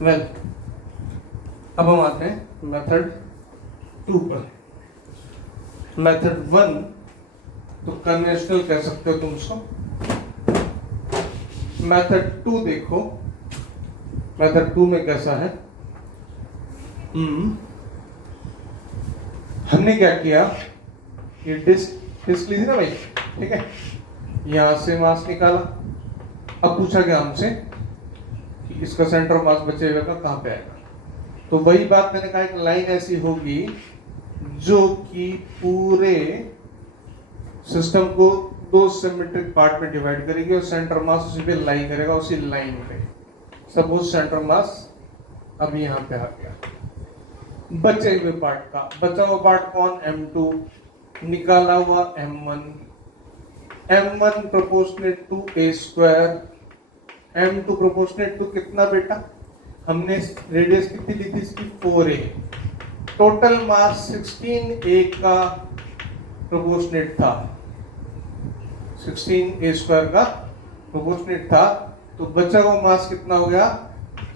Well, अब हम आते हैं मेथड 2 पर। मेथड 1 तो कन्वेंशनल कह सकते हो तुम उसको। मेथड 2 देखो, मेथड 2 में कैसा है। हमने क्या किया, ये डिस्क ली थी ना भाई, ठीक है, यहां से मास निकाला। अब पूछा गया हमसे कि इसका सेंटर ऑफ मास बचे हुए का कहां पे आएगा। तो वही बात मैंने कहा, एक लाइन ऐसी होगी जो कि पूरे सिस्टम को दो सिमेट्रिक पार्ट में डिवाइड करेगी और सेंटर मास उसी पे लाई करेगा, उसी लाइन पे। सपोज सेंटर मास अब यहां पे आ गया। बचे हुए पार्ट का, बचा हुआ पार्ट कौन, M2, निकाला हुआ M1, M1 proportionate to A square, M2 proportionate to कितना बेटा, हमने रेडियस कितनी ली थी इसकी, 4A। टोटल मास 16A का प्रोपोर्शनेट था, 16A स्क्वायर का प्रोपोर्शनेट था। तो बचा हुआ मास कितना हो गया,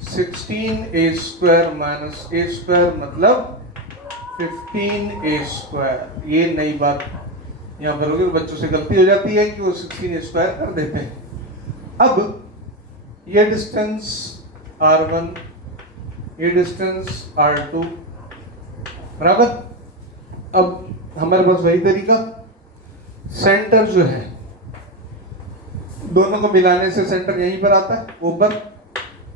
16A square minus A square मतलब 15A स्क्वायर। ये नई बात यहाँ पर होगी, बच्चों से गलती हो जाती है कि वो 16A स्क्वायर कर देते हैं। अब ये डिस्टेंस R1, ये डिस्टेंस R2 बराबर। अब हमारे पास वही तरीका, सेंटर जो है दोनों को मिलाने से सेंटर यहीं पर आता है ऊपर।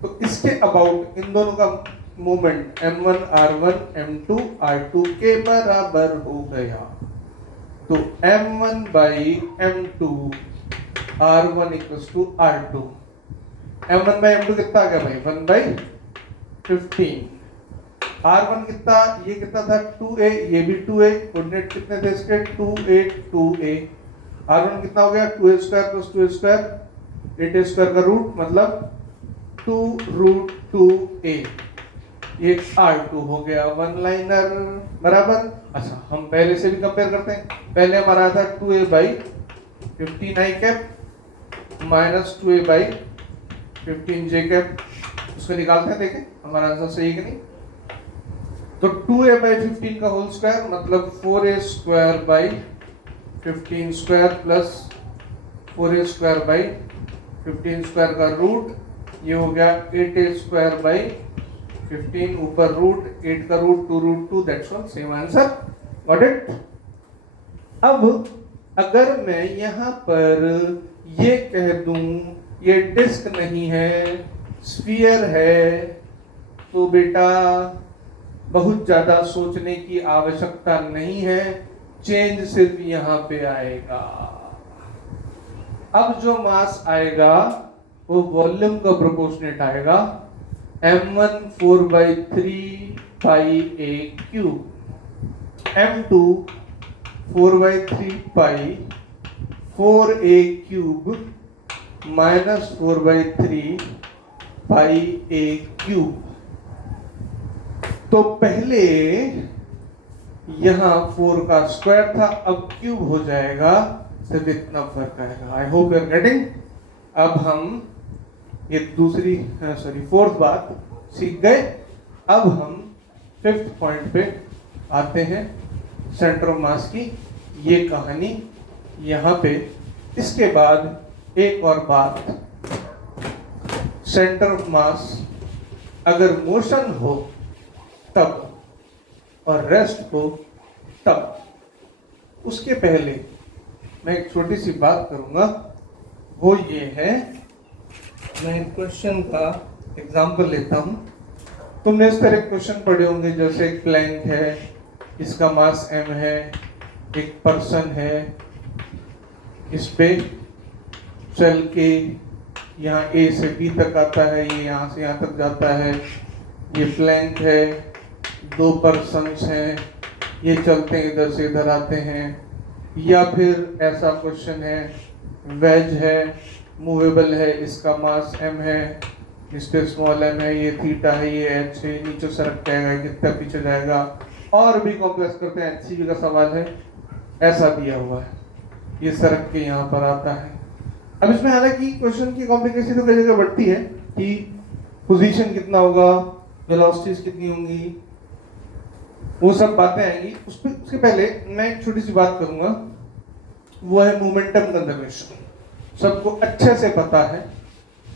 तो इसके अबाउट इन दोनों का moment M1 R1 M2 R2 के बराबर हो गया। तो M1 by M2 R1 equals to R2। M1 by M2 कितना आ गया भाई, 1/15। R1 कितना, ये कितना था 2A, ये भी 2A, कोऑर्डिनेट कितने थे इसके 2A 2A। R1 कितना हो गया 2A square plus 2A square, 8A square का रूट मतलब 2√2A। ये R2 हो गया, वन लाइनर बराबर। अच्छा, हम पहले से भी कंपेयर करते हैं। पहले हमारा था 2A by 15 I cap minus 2A by 15 J cap. उसको निकालते हैं, देखें हमारा आंसर सही है कि नहीं। तो 2A बाई 15 का होल स्क्वायर मतलब 4A square by 15 square plus 4A square by 15 square का रूट, ये हो गया 8A स्क्वायर बाई 15 ऊपर रूट 8 का root 2√2, that's all, same answer, got it. अब अगर मैं यहां पर ये कह दूं ये डिस्क नहीं है, स्फीयर है, तो बेटा बहुत ज्यादा सोचने की आवश्यकता नहीं है, चेंज सिर्फ यहां पे आएगा। अब जो मास आएगा वो वॉल्यूम का प्रोपोर्शनेट आएगा, M1 4/3 pi A cube, M2 4/3 pi 4A cube minus 4/3 pi A cube. तो पहले यहां 4 का स्क्वायर था, अब क्यूब हो जाएगा, सिर्फ इतना फर्क आएगा। I hope you are getting. अब हम ये फोर्थ बात सीख गए। अब हम फिफ्थ पॉइंट पे आते हैं, सेंटर ऑफ मास की ये कहानी यहां पे। इसके बाद एक और बात, सेंटर ऑफ मास अगर मोशन हो तब और रेस्ट हो तब। उसके पहले मैं एक छोटी सी बात करूंगा, वो ये है, मैं क्वेश्चन का एग्जांपल लेता हूं। तुमने इस तरह क्वेश्चन पढ़े होंगे, जैसे एक प्लैंक है, इसका मास m है, एक पर्सन है, इस पे चल के यहाँ A से B तक आता है, ये यहाँ से यहाँ तक जाता है, ये प्लैंक है, दो पर्सन्स हैं, ये चलते हैं इधर से इधर आते हैं। या फिर ऐसा क्वेश्चन है, वेज है, मूवेबल है, इसका मास m है, इस पे स्मॉल m है, ये थीटा है, ये h है, नीचे सरक जाएगा, कितना पीछे जाएगा। और भी कॉम्प्लेक्स करते हैं, HCV का सवाल है, ऐसा दिया हुआ है, ये सरक के यहाँ पर आता है। अब इसमें हालांकि क्वेश्चन की कॉम्प्लिकेशन तो कई जगह बढ़ती है कि पोजीशन कितना होगा, वेलोसिटीज कितनी होंगी, वो सब बातें आएंगी। उसके पहले मैं एक छोटी सी बात करूंगा, वो है मोमेंटम कंजर्वेशन। सबको अच्छे से पता है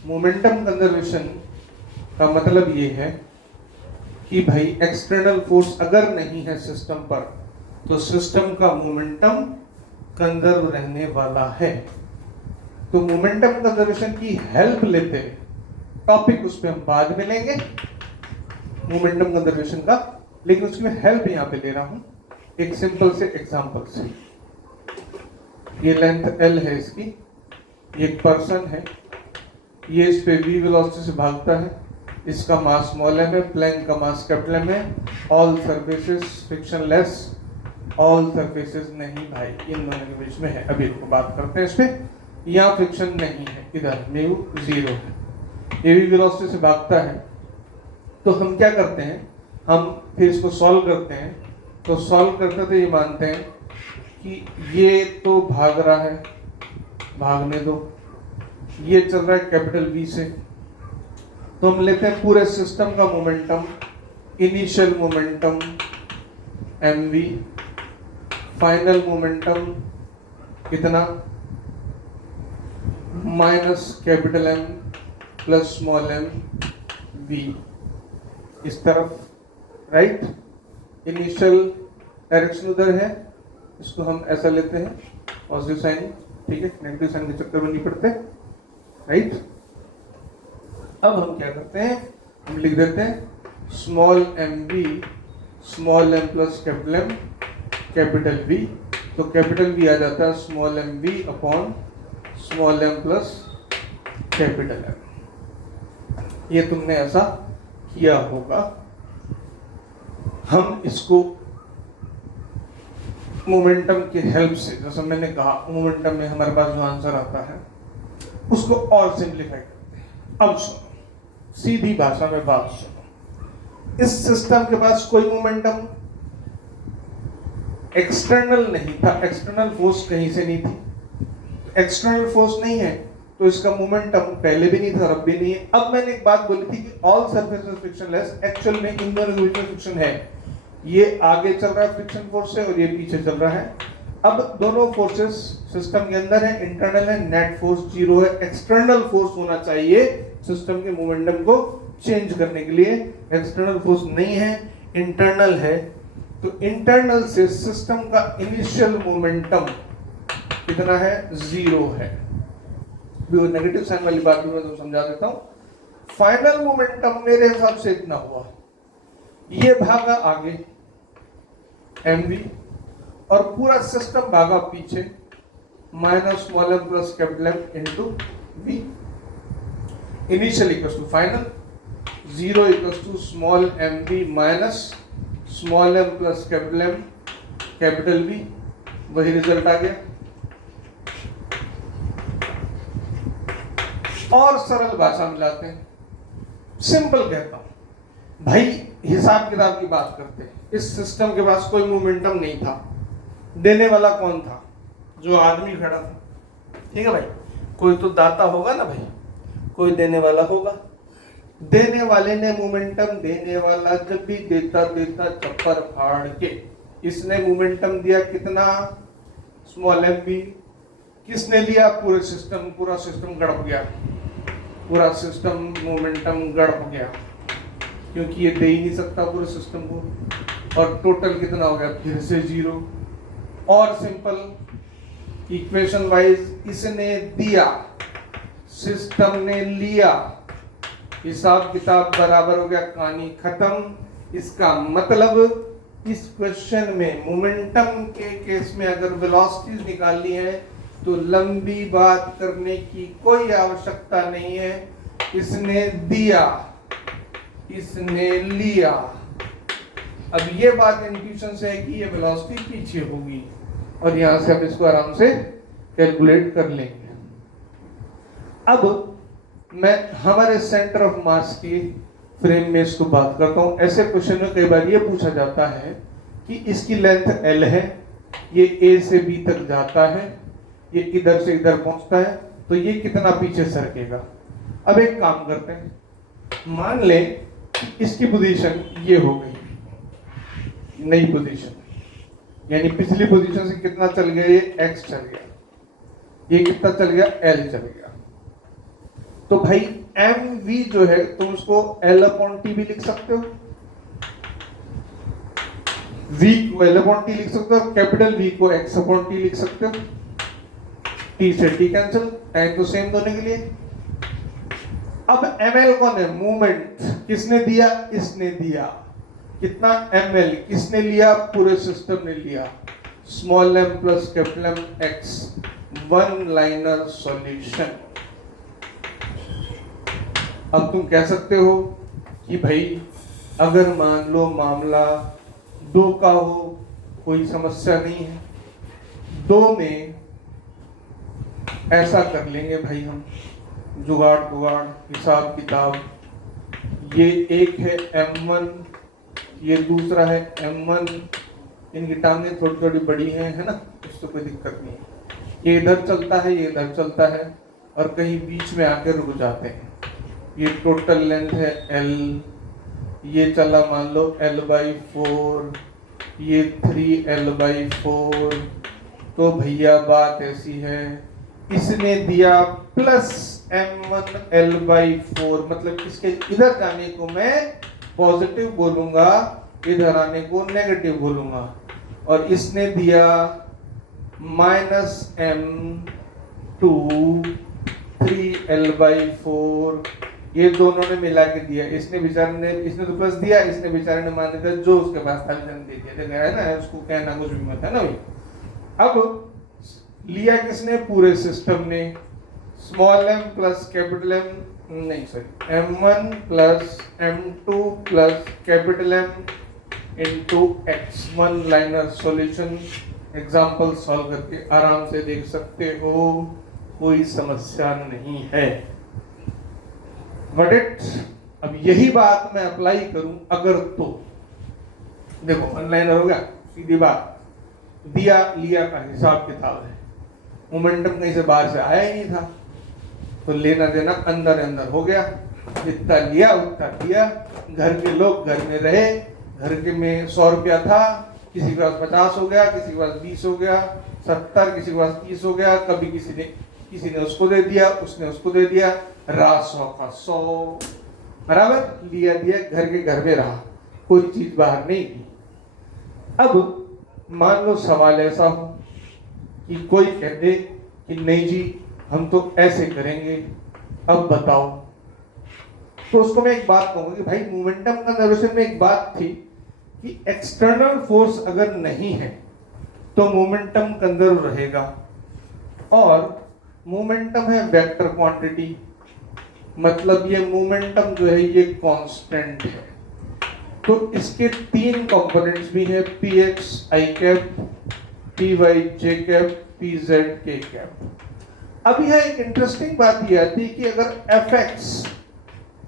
मोमेंटम कंजर्वेशन का मतलब ये है कि भाई एक्सटर्नल फोर्स अगर नहीं है सिस्टम पर तो सिस्टम का मोमेंटम कंजर्व रहने वाला है। तो मोमेंटम कंजर्वेशन की हेल्प लेते हुए, टॉपिक उस पर हम बाद में लेंगे मोमेंटम कंजर्वेशन का, लेकिन उसकी मैं हेल्प यहां पे ले रहा हूं एक सिंपल से एग्जांपल से। ये लेंथ L है इसकी, ये एक पर्सन है, ये इस पे v वेलोसिटी से भागता है, इसका मास स्मॉल m है, प्लैंक का मास कैपिटल M है, all surfaces frictionless, all surfaces नहीं भाई, इन दोनों के बीच में है, अभी इनको बात करते हैं इस पे। यहाँ फ्रिक्शन नहीं है, इधर म्यू 0 है, ये v वेलोसिटी से भागता है। तो हम क्या करते हैं, हम फिर इसको सॉल्व करते हैं। तो सॉल्व करते तो ये मानते हैं कि ये तो भाग रहा है, भागने दो, ये चल रहा है कैपिटल V से। तो हम लेते हैं पूरे सिस्टम का momentum, initial momentum mv, final momentum कितना minus capital M plus small m v, इस तरफ, राइट। इनिशियल डायरेक्शन उधर है, इसको हम ऐसा लेते हैं पॉजिटिव साइन, ठीक है, नेगेटिव साइन के चक्कर में नहीं पड़ते, राइट। अब हम क्या करते हैं, हम लिख देते हैं small mv small m plus capital M capital V। तो कैपिटल V आ जाता है small mv upon small m plus capital M। ये तुमने ऐसा किया होगा। हम इसको मोमेंटम की हेल्प से, जैसा मैंने कहा मोमेंटम में हमारे पास जो आंसर आता है उसको और सिंप्लीफाई करते हैं। अब सुनो, सीधी भाषा में बात सुनो, इस सिस्टम के पास कोई मोमेंटम एक्सटर्नल नहीं था, एक्सटर्नल फोर्स कहीं से नहीं थी। एक्सटर्नल फोर्स नहीं है तो इसका मोमेंटम पहले भी नहीं था, अब भी नहीं है। अब मैंने एक बात बोली थी कि ऑल सरफेसेस फ्रिक्शनलेस, एक्चुअल में इन दोनों के बीच में फ्रिक्शन है। ये आगे चल रहा है फ्रिक्शन फोर्स से और ये पीछे चल रहा है। अब दोनों फोर्सेस सिस्टम के अंदर है, इंटरनल है, नेट फोर्स 0 है। एक्सटर्नल फोर्स होना चाहिए सिस्टम के मोमेंटम को चेंज करने के लिए, एक्सटर्नल फोर्स नहीं है, इंटरनल है। तो इंटरनल से सिस्टम का इनिशियल मोमेंटम कितना है, 0 है। नेगेटिव साइन वाली बात भी मैं तो समझा देता हूं। फाइनल मोमेंटम मेरे हिसाब से इतना हुआ, ये भागा आगे mv और पूरा सिस्टम भागा पीछे minus small m plus capital M into v। Initial equals to final, 0 equals to small mv minus small m plus capital M capital V। वही रिजल्ट आ गया। और सरल भाषा में लाते हैं, सिंपल कहता हूं भाई, हिसाब किताब की बात करते हैं। इस सिस्टम के पास कोई मोमेंटम नहीं था, देने वाला कौन था, जो आदमी खड़ा था, ठीक है भाई। कोई तो दाता होगा ना भाई, कोई देने वाला होगा। देने वाले ने मोमेंटम, देने वाला जब भी देता चप्पर फाड़ के, इसने मोमेंटम दिया कितना, स्मॉल mv। किसने लिया, पूरा सिस्टम गड़प गया, पूरा सिस्टम मोमेंटम गड़प गया, क्योंकि ये दे ही नहीं सकता पूरे सिस्टम को। और टोटल कितना हो गया, फिर से 0। और सिंपल इक्वेशन वाइज इसने दिया, सिस्टम ने लिया, हिसाब किताब बराबर हो गया, कहानी खत्म। इसका मतलब इस क्वेश्चन में मोमेंटम के केस में अगर वेलोसिटीज निकालनी है तो लंबी बात करने की कोई आवश्यकता नहीं है। इसने दिया, इसने लिया। अब ये बात इंट्यूशन से है कि ये वेलोसिटी पीछे होगी और यहां से हम इसको आराम से कैलकुलेट कर लेंगे। अब मैं हमारे सेंटर ऑफ मास की फ्रेम में इसको बात करता हूं। ऐसे क्वेश्चन में कई बार ये पूछा जाता है कि इसकी लेंथ L है, ये A से B तक जाता है, ये इधर से इधर पहुंचता है, तो ये कितना पीछे सरकेगा। अब एक काम करते हैं, मान लें इसकी पोजीशन ये हो गई, नई पोजीशन, यानी पिछली पोजीशन से कितना चल गया, ये x चल गया, ये कितना चल गया, l चल गया। तो भाई mv जो है तुम उसको l/t भी लिख सकते हो, v को l/t लिख सकते हो और कैपिटल V को x/t लिख सकते हो। t से t कैंसिल, टाइम तो सेम दोनों के लिए। अब ml कौन है, मूवमेंट किसने दिया, इसने दिया। कितना ml किसने लिया, पूरे सिस्टम ने लिया। Small m plus capital M x, one liner solution. अब तुम कह सकते हो कि भाई अगर मान लो मामला 2 का हो, कोई समस्या नहीं है, 2 में ऐसा कर लेंगे भाई हम, जुगाड़ हिसाब किताब। ये एक है m1, ये दूसरा है m1, इनकी टांगें थोड़ी थोड़ी बड़ी हैं, है ना, उससे कोई दिक्कत नहीं है। ये इधर चलता है, ये इधर चलता है और कहीं बीच में आकर रुक जाते हैं। ये टोटल लेंथ है l, ये चला मान लो l/4, ये 3l/4। तो भैया बात ऐसी है, इसने दिया प्लस m1 l/4, मतलब इसके इधर जाने को मैं पॉजिटिव बोलूंगा, इधर आने को नेगेटिव बोलूंगा। और इसने दिया -m2 3l/4, ये दोनों ने मिला के दिया। इसने बेचारे ने, इसने तो प्लस दिया, इसने बेचारे ने मान लिया जो उसके पास था दे दिया, देखा है ना, उसको कहना कुछ भी मत है ना भाई। अब लिया किसने, पूरे सिस्टम ने। Small m plus capital M, नहीं sorry, m1 plus m2 plus capital M into x, one liner solution. Example solve करके आराम से देख सकते हो, कोई समस्या नहीं है। Got it? अब यही बात मैं अप्लाई करूं अगर तो, देखो ऑनलाइनर हो गया, सीधी बात, दिया लिया का हिसाब किताब है। मोमेंटम कहीं से बाहर से आया ही नहीं था, तो लेना देना अंदर अंदर हो गया, जितना लिया उतना दिया। घर के लोग घर में रहे, घर के में 100 रुपया था, किसी के पास 50 हो गया, किसी के पास 20 हो गया, 70, किसी के पास 30 हो गया, कभी किसी ने उसको दे दिया, उसने उसको दे दिया, रहा 100 का 100, बराबर लिया दिया, घर के घर में रहा, कोई चीज बाहर नहीं की। अब मान लो सवाल ऐसा हो कि कोई कह दे कि नहीं जी हम तो ऐसे करेंगे, अब बताओ। तो उसको मैं एक बात कहूंगा कि भाई मोमेंटम कंजर्वेशन में एक बात थी कि एक्सटर्नल फोर्स अगर नहीं है तो मोमेंटम कंजर्व रहेगा, और मोमेंटम है वेक्टर क्वांटिटी, मतलब ये मोमेंटम जो है ये कांस्टेंट है। तो इसके 3 कंपोनेंट्स भी है, px i cap, py j cap, pz k cap. अब यह एक इंटरेस्टिंग बात ये आती है कि अगर fx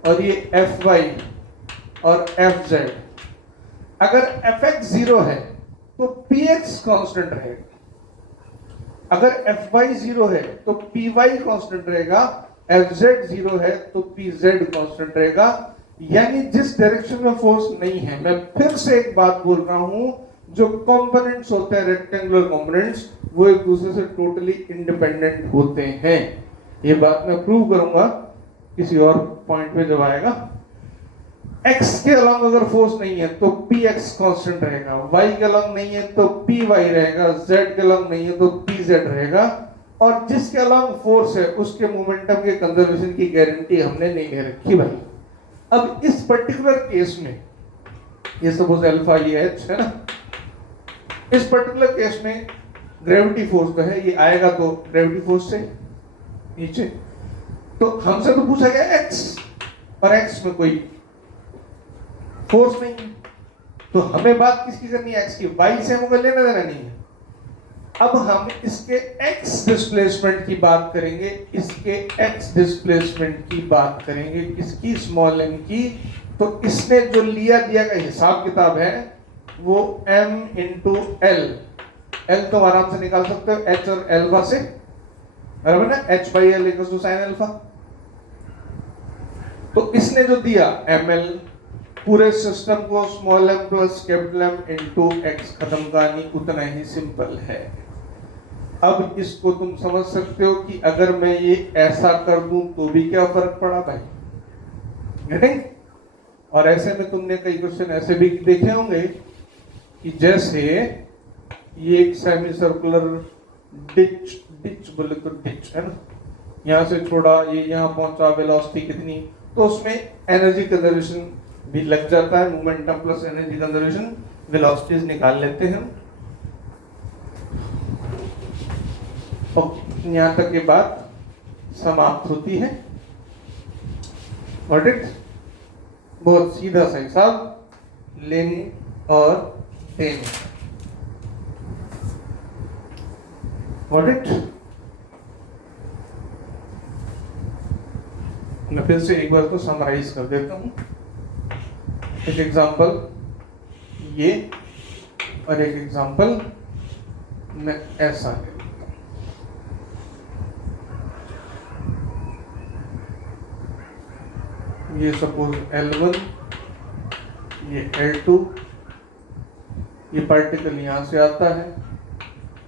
और ये fy और fz, अगर fx 0 है तो px कांस्टेंट रहेगा, अगर fy 0 है तो py कांस्टेंट रहेगा, fz 0 है तो pz कांस्टेंट रहेगा। यानी जिस डायरेक्शन में फोर्स नहीं है, मैं फिर से एक बात बोल रहा हूं, जो कंपोनेंट्स होते हैं रेक्टेंगुलर कंपोनेंट्स, वो एक दूसरे से टोटली इंडिपेंडेंट होते हैं। ये बात मैं प्रूव करूंगा किसी और पॉइंट पे जब आएगा। x के अलोंग अगर फोर्स नहीं है तो px कांस्टेंट रहेगा, y के अलोंग नहीं है तो py रहेगा, z के अलोंग नहीं है तो pz रहेगा, और जिसके अलोंग फोर्स है उसके मोमेंटम के कंजर्वेशन की गारंटी हमने नहीं ले रखी भाई। अब इस पर्टिकुलर केस में ये सपोज अल्फा ये h है ना, इस पर्टिकुलर केस में ग्रेविटी फोर्स तो है, ये आएगा तो ग्रेविटी फोर्स से नीचे, तो हमसे तो पूछा गया x, और x में कोई फोर्स नहीं है, तो हमें बात किसकी करनी है, x की। y से हमको लेना देना नहीं है। अब हम इसके x डिस्प्लेसमेंट की बात करेंगे, इसके x डिस्प्लेसमेंट की बात करेंगे, किसकी, स्मॉल m की। तो इसने जो लिया दिया का हिसाब किताब है वो m इंटू l, l तो आराम से निकाल सकते हो h और अल्फा से, बराबर ना, h by l equals to sine alpha. तो इसने जो दिया ml, पूरे सिस्टम को small m plus capital M into x, खत्म कहानी, उतना ही सिंपल है। अब इसको तुम समझ सकते हो कि अगर मैं ये ऐसा कर दूं तो भी क्या फर्क पड़ा भाई, गेटिंग? और ऐसे में तुमने कई क्वेश्चन ऐसे भी देखे होंगे कि जैसे ये एक सेमी सर्कुलर डिच बोले तो डिच है ना, यहाँ से छोड़ा, ये यहाँ पहुंचा, वेलोसिटी कितनी, तो उसमें एनर्जी कंजर्वेशन भी लग जाता है, momentum plus energy conservation, velocities निकाल लेते हैं। और यहाँ तक के बाद समाप्त होती है। Got it? बहुत सीधा सा हिसाब, लेने और देने। Got it? मैं फिर से एक बार तो समराइज कर देता हूँ। एक एग्जांपल ये और एक एग्जांपल मैं ऐसा ले लेता हूँ। ये सपोज L1, ये L2, ये पार्टिकल यहाँ से आता है,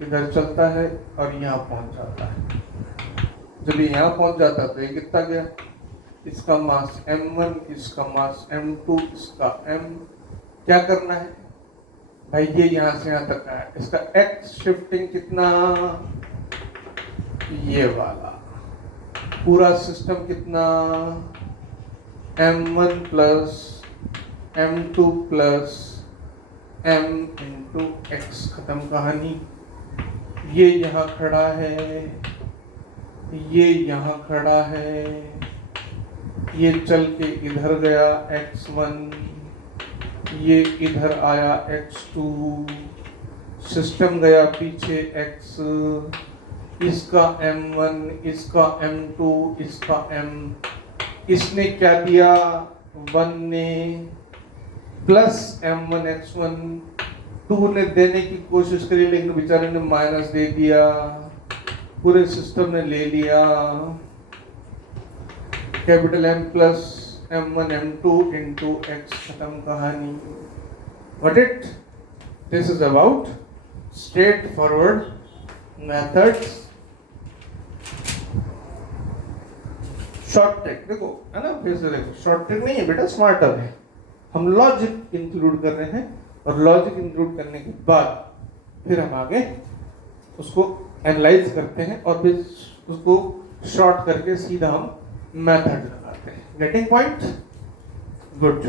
इधर चलता है और यहाँ पहुंच जाता है। जब ये यहाँ पहुंच जाता है तो ये कितना गया, इसका मास m1, इसका मास m2, इसका m, क्या करना है भाई, ये यहाँ से यहाँ तक आया, इसका x शिफ्टिंग कितना, ये वाला, पूरा सिस्टम कितना, m1 plus m2 plus m into x, खत्म कहानी। ये यहाँ खड़ा है, ये यहाँ खड़ा है, ये चल के इधर गया x1, ये इधर आया x2, सिस्टम गया पीछे x, इसका m1, इसका m2, इसका m, इसने क्या दिया 1 ने प्लस m1 x1, 2 ने देने की कोशिश करी लेकिन बेचारे ने माइनस दे दिया, पूरे सिस्टम ने ले लिया, capital M plus m1 m2 into x, खत्म कहानी। Got it? This is about straightforward methods. Short trick देखो है ना, फिर से देखो, शॉर्ट ट्रिक नहीं है बेटा, स्मार्टर है। हम लॉजिक इंक्लूड कर रहे हैं और लॉजिक इंक्लूड करने के बाद फिर हम आगे उसको एनालाइज करते हैं और फिर उसको शॉर्ट करके सीधा हम मेथड लगाते हैं। Getting point? गुड।